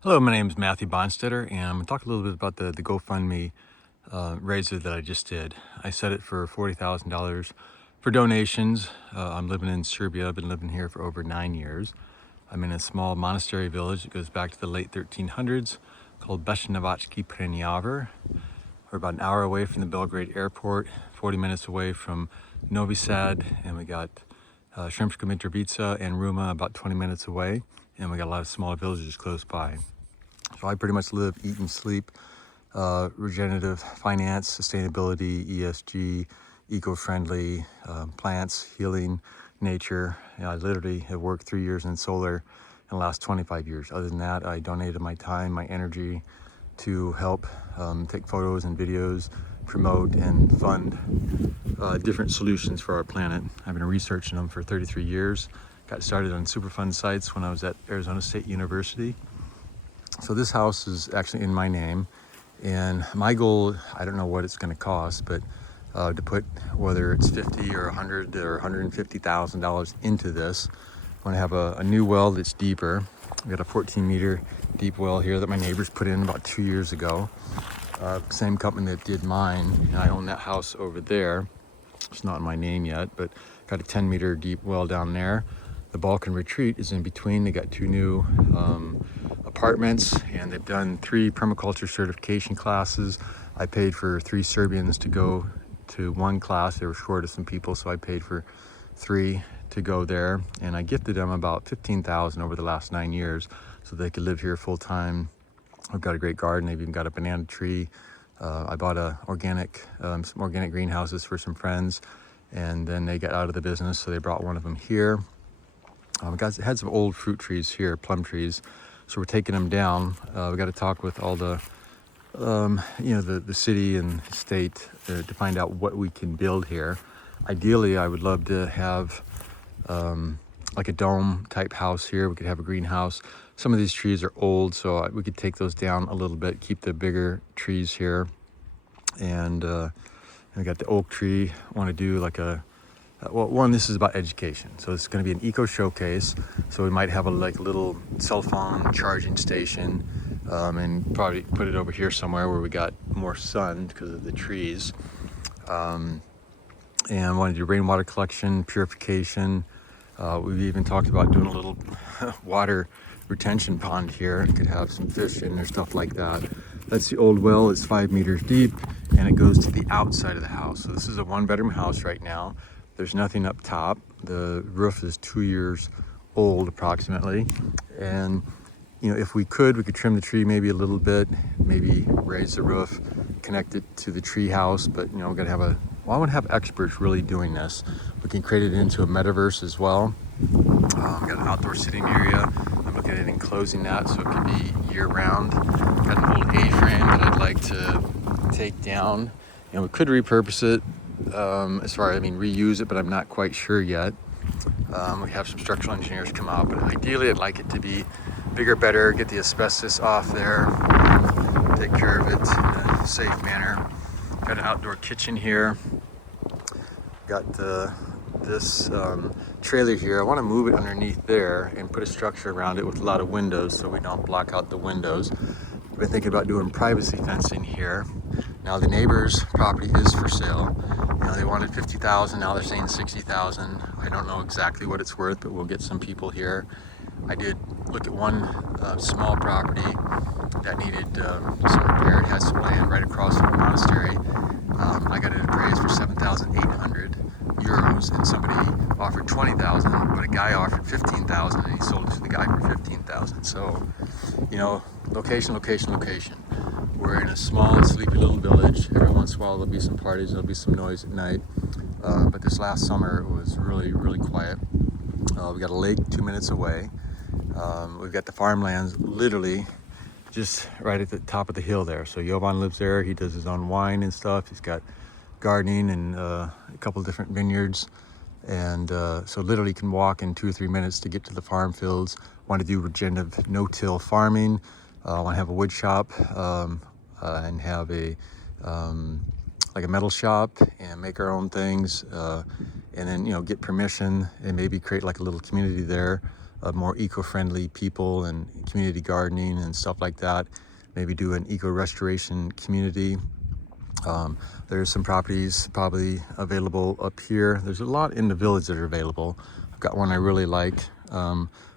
Hello, my name is Matthew Bonnstetter, and I'm going to talk a little bit about the GoFundMe raiser that I just did. I set it for $40,000 for donations. I'm living in Serbia. I've been living here for over 9 years. I'm in a small monastery village that goes back to the late 1300s called Beshnovački Prenjaver. We're about an hour away from the Belgrade airport, 40 minutes away from Novi Sad, and we got Sremska Mitrovica and Ruma about 20 minutes away, and we got a lot of smaller villages close by. So I pretty much live, eat, and sleep regenerative finance, sustainability, ESG, eco-friendly, plants, healing, nature. I literally have worked 3 years in solar in the last 25 years. Other than that, I donated my time, my energy to help take photos and videos, promote and fund different solutions for our planet. I've been researching them for 33 years. Got started on Superfund sites when I was at Arizona State University. So this house is actually in my name, and my goal, I don't know what it's going to cost, but to put, whether it's $50 or $100 or $150,000 into this. I'm going to have a new well that's deeper. We got a 14-meter deep well here that my neighbors put in about 2 years ago. Same company that did mine, and I own that house over there. It's not in my name yet, but got a 10-meter deep well down there. The Balkan Retreat is in between. They got two new apartments, and they've done 3 permaculture certification classes. I paid for 3 Serbians to go to 1 class. They were short of some people, so I paid for 3 to go there, and I gifted them about $15,000 over the last 9 years so they could live here full time. I've got a great garden. They've even got a banana tree. I bought some organic greenhouses for some friends, and then they got out of the business, so they brought one of them here. We had some old fruit trees here, plum trees, so we're taking them down. We got to talk with all the, the city and state to find out what we can build here. Ideally, I would love to have like a dome type house here. We could have a greenhouse. Some of these trees are old, so we could take those down a little bit, keep the bigger trees here. And we got the oak tree. I want to do like this is about education. So it's going to be an eco showcase. So we might have a little cell phone charging station, and probably put it over here somewhere where we got more sun because of the trees. And I want to do rainwater collection, purification. We've even talked about doing a little water retention pond here. It could have some fish in there, stuff like that. That's the old well. It's 5 meters deep, and it goes to the outside of the house. So this is a 1-bedroom house right now. There's nothing up top. The roof is 2 years old approximately. And if we could trim the tree maybe a little bit, maybe raise the roof, connect it to the tree house. But we're gonna have I want to have experts really doing this. We can create it into a metaverse as well. We got an outdoor sitting area. I'm looking at enclosing that so it could be year round. Got an old A-frame that I'd like to take down. We could repurpose it, reuse it, but I'm not quite sure yet. We have some structural engineers come out, but ideally I'd like it to be bigger, better, get the asbestos off there, take care of it in a safe manner. Got an outdoor kitchen here. Got this trailer here. I want to move it underneath there and put a structure around it with a lot of windows so we don't block out the windows. I've been thinking about doing privacy fencing here. Now the neighbor's property is for sale. They wanted $50,000, now they're saying $60,000. I don't know exactly what it's worth, but we'll get some people here. I did look at one small property that needed some repair. It had some land right across from the monastery. I got it appraised for 7,800 euros, and somebody offered 20,000, but a guy offered 15,000, and he sold it to the guy for 15,000. So, location. We're in a small, sleepy little village. Every once in a while there'll be some parties, there'll be some noise at night. But this last summer it was really, really quiet. We got a lake 2 minutes away. We've got the farmlands literally just right at the top of the hill there. So Jovan lives there. He does his own wine and stuff. He's got gardening and a couple different vineyards. And so literally can walk in 2 or 3 minutes to get to the farm fields. Want to do regenerative no-till farming. Want to have a wood shop and have a metal shop and make our own things. And then get permission and maybe create like a little community there. more eco-friendly people and community gardening and stuff like that. Maybe do an eco-restoration community. There's some properties probably available up here. There's a lot in the village that are available. I've got one I really like.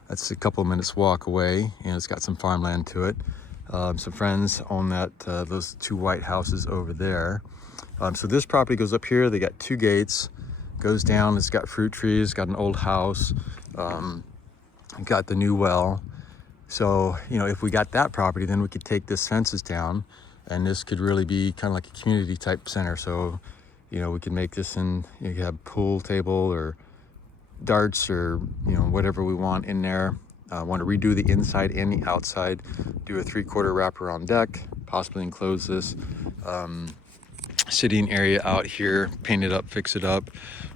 That's a couple of minutes walk away, and it's got some farmland to it. Some friends own that, those two white houses over there. So this property goes up here. They got 2 gates, goes down. It's got fruit trees, got an old house, got the new well. So, if we got that property, then we could take this fences down, and this could really be kind of like a community type center. So, we could make this in, you could have pool table or darts or, whatever we want in there. Want to redo the inside and the outside, do a 3/4 wraparound deck, possibly enclose this sitting area out here, paint it up, fix it up.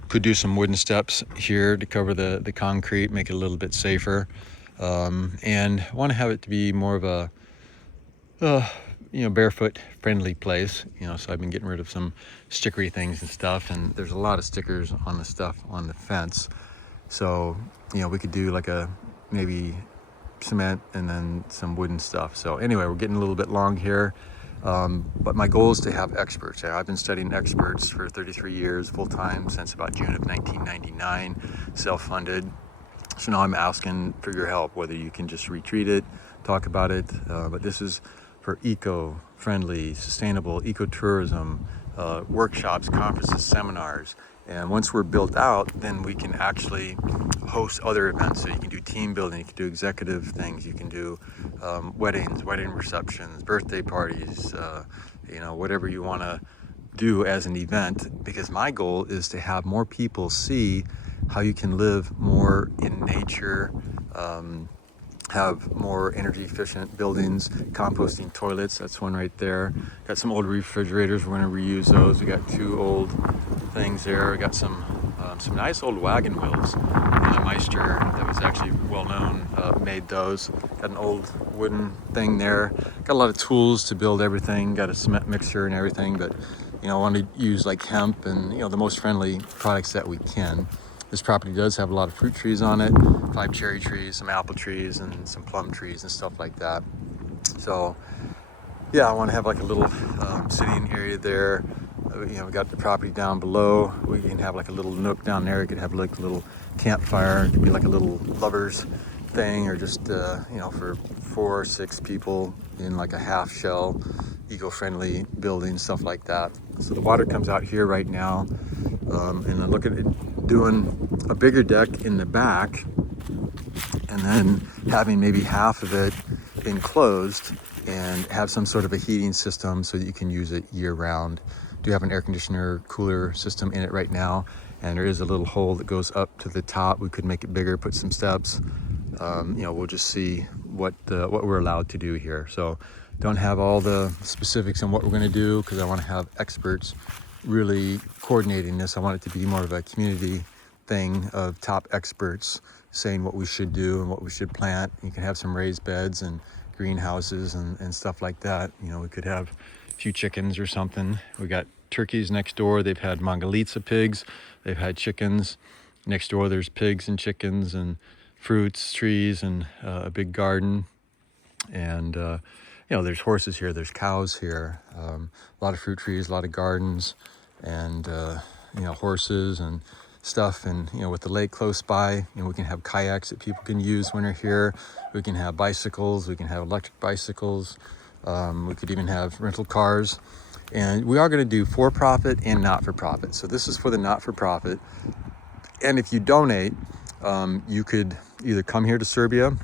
Could do some wooden steps here to cover the concrete, make it a little bit safer. And want to have it to be more of a barefoot friendly place. So I've been getting rid of some stickery things and stuff, and there's a lot of stickers on the stuff on the fence. So we could do like a maybe cement and then some wooden stuff. So anyway, we're getting a little bit long here. But my goal is to have experts. I've been studying experts for 33 years full-time since about June of 1999, self-funded. So now I'm asking for your help, whether you can just retweet it, talk about it. But this is for eco-friendly, sustainable ecotourism, workshops, conferences, seminars. And once we're built out, then we can actually host other events. So you can do team building, you can do executive things, you can do weddings, wedding receptions, birthday parties, whatever you want to do as an event. Because my goal is to have more people see how you can live more in nature, have more energy efficient buildings, composting toilets. That's one right there. Got some old refrigerators. We're going to reuse those. We got 2 old things there. We got some nice old wagon wheels. Meister, that was actually well known, made those. Got an old wooden thing there. Got a lot of tools to build everything. Got a cement mixer and everything, but I want to use like hemp and the most friendly products that we can. This property does have a lot of fruit trees on it, 5 cherry trees, some apple trees, and some plum trees and stuff like that. So yeah, I want to have like a little sitting area there. We got the property down below. We can have like a little nook down there. You could have like a little campfire. It could be like a little lovers thing, or just for 4 or 6 people in like a half shell, eco-friendly building, stuff like that. So the water comes out here right now, and I look at it doing a bigger deck in the back, and then having maybe half of it enclosed and have some sort of a heating system so that you can use it year round. Do have an air conditioner cooler system in it right now, and there is a little hole that goes up to the top. We could make it bigger, put some steps. We'll just see what we're allowed to do here. So don't have all the specifics on what we're going to do, because I want to have experts really coordinating this. I want it to be more of a community thing of top experts saying what we should do and what we should plant. You can have some raised beds and greenhouses and stuff like that. We could have a few chickens or something. We got turkeys next door. They've had Mongolica pigs. They've had chickens. Next door there's pigs and chickens and fruits, trees, and a big garden. And there's horses here, there's cows here, a lot of fruit trees, a lot of gardens, and horses and stuff. And with the lake close by, we can have kayaks that people can use when they're here. We can have bicycles, we can have electric bicycles, we could even have rental cars. And we are going to do for-profit and not-for-profit. So this is for the not-for-profit. And if you donate, you could either come here to Serbia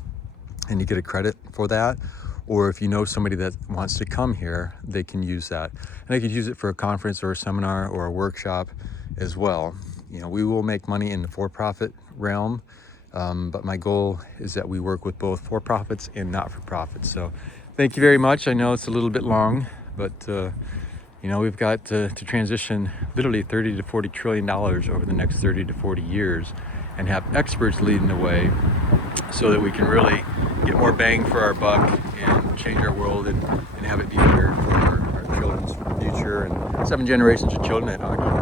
and you get a credit for that, or if you know somebody that wants to come here, they can use that. And they could use it for a conference or a seminar or a workshop as well. We will make money in the for-profit realm, but my goal is that we work with both for-profits and not-for-profits. So thank you very much. I know it's a little bit long, but we've got to transition literally $30 to $40 trillion over the next 30 to 40 years and have experts leading the way so that we can really get more bang for our buck and change our world and have it be better for our children's future and 7 generations of children at Hockey.